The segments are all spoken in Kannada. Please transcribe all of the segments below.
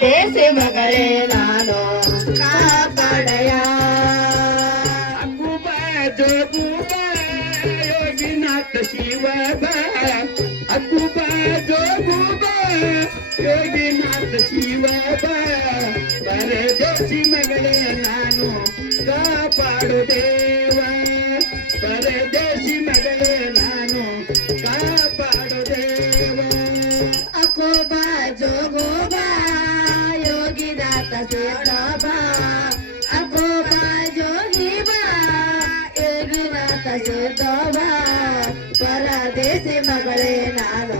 ಪರದೇಶಿ ಮಗಳೇ ನಾನು ಕಾಪಾಡಯ ಅಗುಬ ಜೋಗುಬ ಯೋಗಿನಾಥ ಶಿವಬ ಅಗುಬ ಜೋಗುಬ ಯೋಗಿನಾಥ ಶಿವಬ ಪರದೇಶಿ ಮಗಳೇ ನಾನು ಕಾಪಾಡು ಪರದೇಶಿ ಮಗಳೇ ನಾನು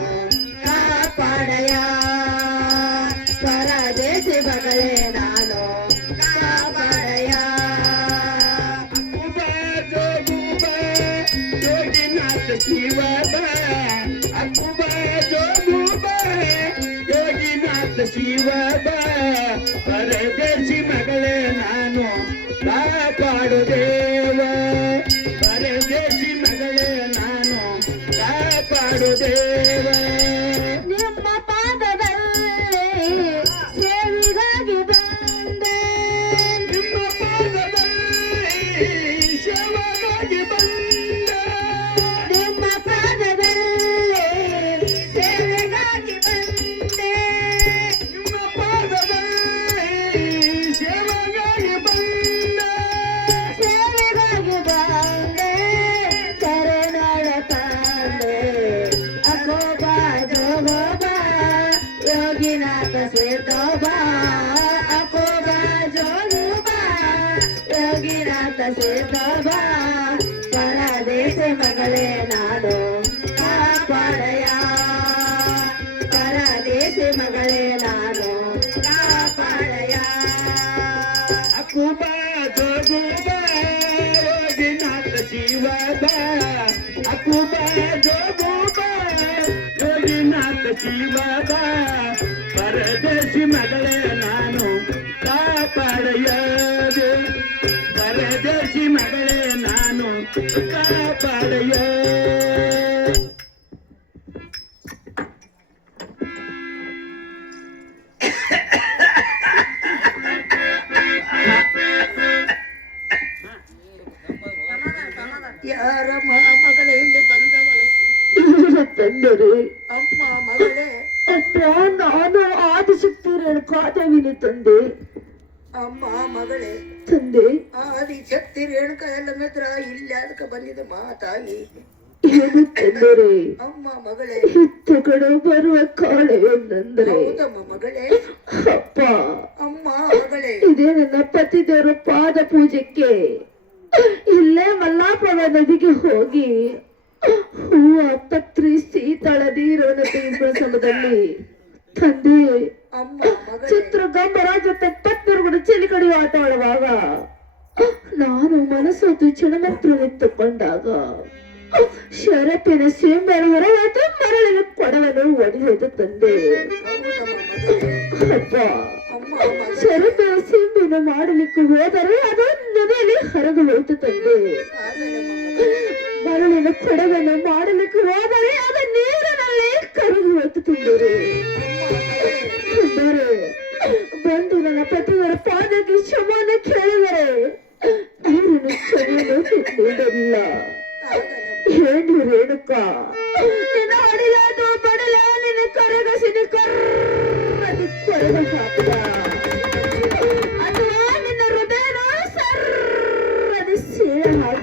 ಕಾಪಾಡಯ ಪರದೇಶಿ ಮಗಳೇ ನಾನು ಸೇತೋಬ ಪರದೇಶ ಮಗಳೇ ನಾನು ಕಾಪಾಡಯ ಪರದೇಶ ಮಗಳೇ ನಾನು ಕಾಪಾಡಯ ಅಕುಬ ಜೋಗುಬ ಯೋಗಿನಾಥ ಶಿವಬ ಅಕುಬ ಜೋಗುಬ ಯೋಗಿನಾಥ ಶಿವಬ ಪರದೇಶಿ ಮಗಳೇ ತಂದೆ. ಅಮ್ಮ ಮಗಳೇ. ತಂದೆ. ಆದಿ ಶಕ್ತಿ ರೇಣುಕ ಎಲ್ಲ ಮಿತ್ರ ಇಲ್ಲಿ ಅದಕ್ಕೆ ಬಂದಿದ ಮಾತಾಗಿ ತಂದರೆ. ಅಮ್ಮ ಮಗಳೇ. ಹಿತ್ತು ಕಡೆ ಬರುವ ಕಾಳೆ ಒಂದಂದ್ರೆ ಹೌದಮ್ಮ ಮಗಳೇ. ಅಪ್ಪ. ಅಮ್ಮ ಮಗಳೇ. ಇದೇ ನನ್ನ ಪತಿದೇವರ ಪಾದ ಪೂಜೆಕ್ಕೆ. ಇಲ್ಲೇ ಮಲ್ಲಾಪುರ ನದಿಗೆ ಹೋಗಿ. ಹೂವ ಪತ್ರಿ ಸೀತಾಳ ನೀರನ್ನು ಸಮದಲ್ಲಿ ತಂದೆ ಅಮ್ಮ ಮಗಳೇ ಚಿತ್ರಗಂಬರ ಜೊತೆ ಪತ್ನಿರುಗಳು ಚೆಲಿ ಕಡಿಯೋ ಆಟ ಆಡುವಾಗ ನಾನು ಮನಸ್ಸೊತ್ತು ಕ್ಷಣಮಾತ್ರ ನಿಂತುಕೊಂಡಾಗ ಶರಪಿನ ಸೀಮೆಯನ್ನು ಹೊರಹೋಯ್ತು ಮರಳಿನ ಕೊಡವನ್ನು ಒಡೆಯೋದು ತಂದೆ ಹೌದಮ್ಮ ಮಗಳೇ ಅಪ್ಪ ಅಮ್ಮ ಮಗಳೇ ಶರಪಿನ ಸೀಮೆಯನ್ನು ಮಾಡಲಿಕ್ಕೆ ಹೋದರೆ ಅದು ನದಿಯಲ್ಲಿ ಹರಿದು ಹೋಯ್ತು ತಂದೆ ಆಗಲಮ್ಮ ಮಗಳೇ ಮರಳಿನ ಕೊಡವನ್ನು ಮಾಡಲಿಕ್ಕೆ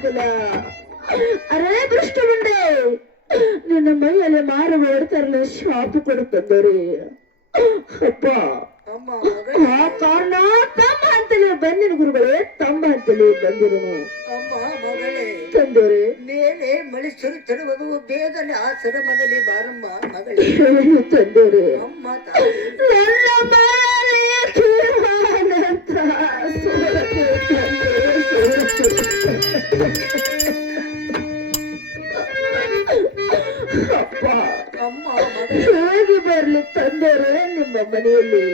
ಸೀಳ ಹಾಕಿದ ಅರೇ ದೃಷ್ಟ ಮುಂಡೆ ನಿನ್ನ ಮೈಯಲ್ಲಿ ಮಾರು ಹೊಡ್ತಾರಲ್ಲ ಶಾಪು ಕೊಡುತ್ತಂದರೆ ಅಪ್ಪ ಅಮ್ಮ ಮಗಳೇ ಆ ಕಾರಣ ತಮ್ಮ ಅಂತಲೇ ಬಂದಿನ ಗುರುಗಳೇ ತಮ್ಮ ಅಂತಲೇ ಬಂದಿರುನು ಅಮ್ಮ ಮಗಳೇ ತಂದೆರೆ ಮೇಲೆ ಮಳಿ ಸುರಿತಿರುವುದು ಬೇಗನೆ ಆಶ್ರಮದಲ್ಲಿ ಬಾರಮ್ಮ ಮಗಳೇ ಏನು ತಂದೆರೆ ಅಮ್ಮ ತಾಯಿ ನನ್ನ ಹೇಗೆ ಬರ್ಲಿ ತಂದರೆ ನಿಮ್ಮ ಮನೆಯಲ್ಲಿ?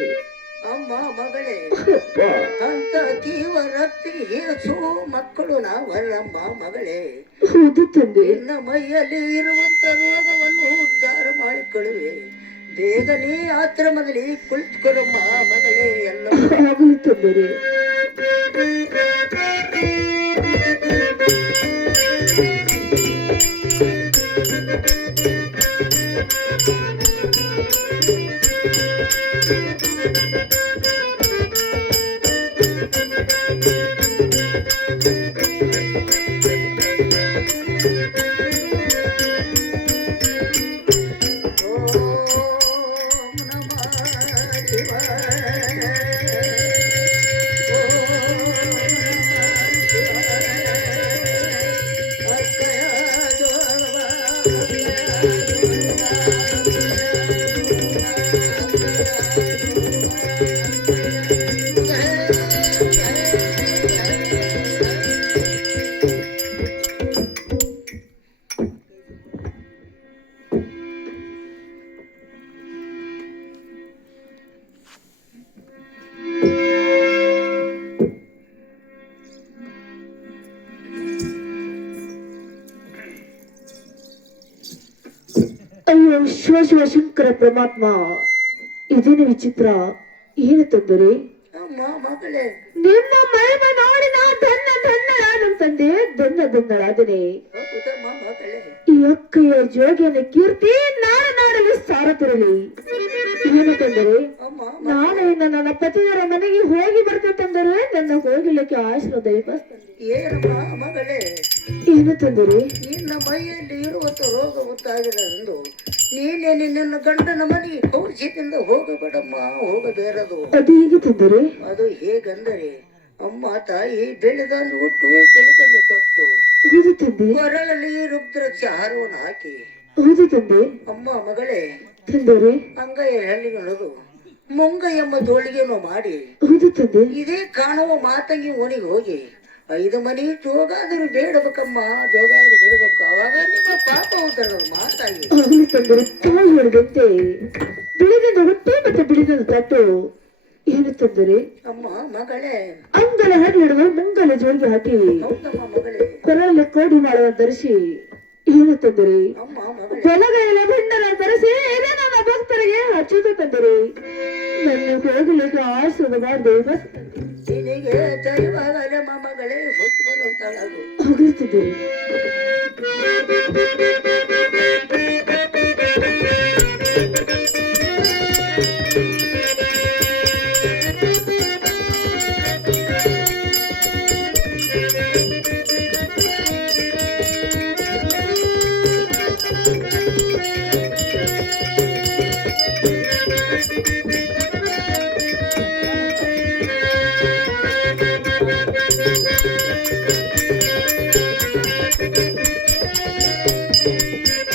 ಅಮ್ಮ ಮಗಳೇ ಅಂತ ತೀವ್ರತ್ತಿ ಹೇಸು ಮಕ್ಕಳು ನಾವಲ್ಲಮ್ಮ ಮಗಳೇ. ಹೌದು ತಂದೆ. ನಿನ್ನ ಮೈಯಲ್ಲಿ ಇರುವಂತ ರೋಗವನ್ನು ಉದ್ಧಾರ ಮಾಡಿಕೊಳ್ಳುವೆ. ಬೇಗನೆ ಆಶ್ರಮದಲ್ಲಿ ಕುಳಿತುಕೊಳ್ಳಮ್ಮ ಮಗಳೇ ಎಲ್ಲ ತಂದರೆ. Música ಅಯ್ಯೋ ಶಿವ ಶಂಕರ ಪರಮಾತ್ಮ ಇದೇನು ವಿಚಿತ್ರ ಏನು ತಂದರೆ? ನಿಮ್ಮ ಮಹಿಮೆ ನೋಡಿದ ನಾ ಧನ್ಯ ಧನ್ಯಳಾದಂತಂದೆ ಧನ್ಯ ಧನ್ಯಳಾದನೆ ಹೌದಮ್ಮ ಮಗಳೇ. ಈ ಅಕ್ಕಯ್ಯ ಜೋಗಿಯನ ಕೀರ್ತಿ ನಾಡ ನಾಡಲು ಸಾರತಿರಲಿ. ಏನು ತೊಂದರೆ? ನಾನು ನನ್ನ ಪತಿಯರ ಮನೆಗೆ ಹೋಗಿ ಬರ್ತೇತಂದರೆ ನನ್ನ ಹೋಗಲಿಕ್ಕೆ ಆಶ್ರದ ಏನಮ್ಮ ಮಗಳೇ ಏನು ತಂದರೆ? ನಿನ್ನ ಮೈಯಲ್ಲಿ ಇರುವಂತ ರೋಗ ಗೊತ್ತಾಗಿರೋದು ನೀನೇ ನಿನ್ನ ಗಂಡನ ಮನೆ ಕೌಶಿದಿಂದ ಹೋಗಬೇಡಮ್ಮ ಹೋಗಬೇರದು ಅದು ಹೇಗೆ ತಂದರೆ? ಅದು ಹೇಗಂದರೆ ಅಮ್ಮ ತಾಯಿ ಬೆಳೆದನ್ನು ಹುಟ್ಟು ಬೆಳೆದನ್ನು ತೊಟ್ಟು ಹೌದು ತಂದೆ. ಕೊರಳಲ್ಲಿ ರುದ್ರಾಕ್ಷ ಹಾರವನ್ನು ಹಾಕಿ. ಹೌದು ತಂದೆ. ಅಮ್ಮ ಮಗಳೇ ತಂದರೆ. ಅಂಗೈ ಹಳ್ಳಿಗಳದು ಮುಂಗ ಎಂಬ ಮಾಡಿ. ಹೌದು ತಂದೆ. ಇದೇ ಕಾಣುವ ಮಾತಂಗಿ ಓಣಿಗೆ ಹೋಗಿ. ಐದು ಮನೆ ಜೋಗಾದರೂ ಬೇಡಬೇಕಮ್ಮ ಜೋಗಾದರೂ ಬೇಡಬೇಕು. ಅವಾಗ ನಿಮ್ಮ ಪಾಪ ಹೋಗ್ತಾರೆ ಮಾತಾಗಿ. ತಂದರೆ ತಾಯಿ ಹೇಳಿದಂತೆ. ಬಿಳಿದ ಹೊಟ್ಟೆ ಮತ್ತೆ ಬಿಳಿದ ತಟ್ಟು ಏನು ತಂದರೆ? ಅಮ್ಮ ಮಗಳೇ. ಅಂಗಲ ಹರಳಿಡುವ ಮುಂಗಲ ಜೋಳಿಗೆ ಹಾಕಿ. ಕೊರಳಲ್ಲಿ ಕೋಡಿ ಮಾಡುವ ಧರಿಸಿ. ಏನು ತಂದರೆ? ಅಮ್ಮ ಮಗಳೇ. ಬೆಲಗೈಲ ಭಂಡನ ಭಕ್ತರಿಗೆ ಹಚ್ಚುತ್ತ ತಂದರೆ. ನನ್ನ ಹೋಗಲಿಕ್ಕೆ ಬಸ್ ನಿನಗೆ ದೈವಾಗಲೇ ಮಗಳೇ ಹುಟ್ಟು ಬರುತ್ತಾಳದು ಹೋಗುತ್ತಿದ್ದರು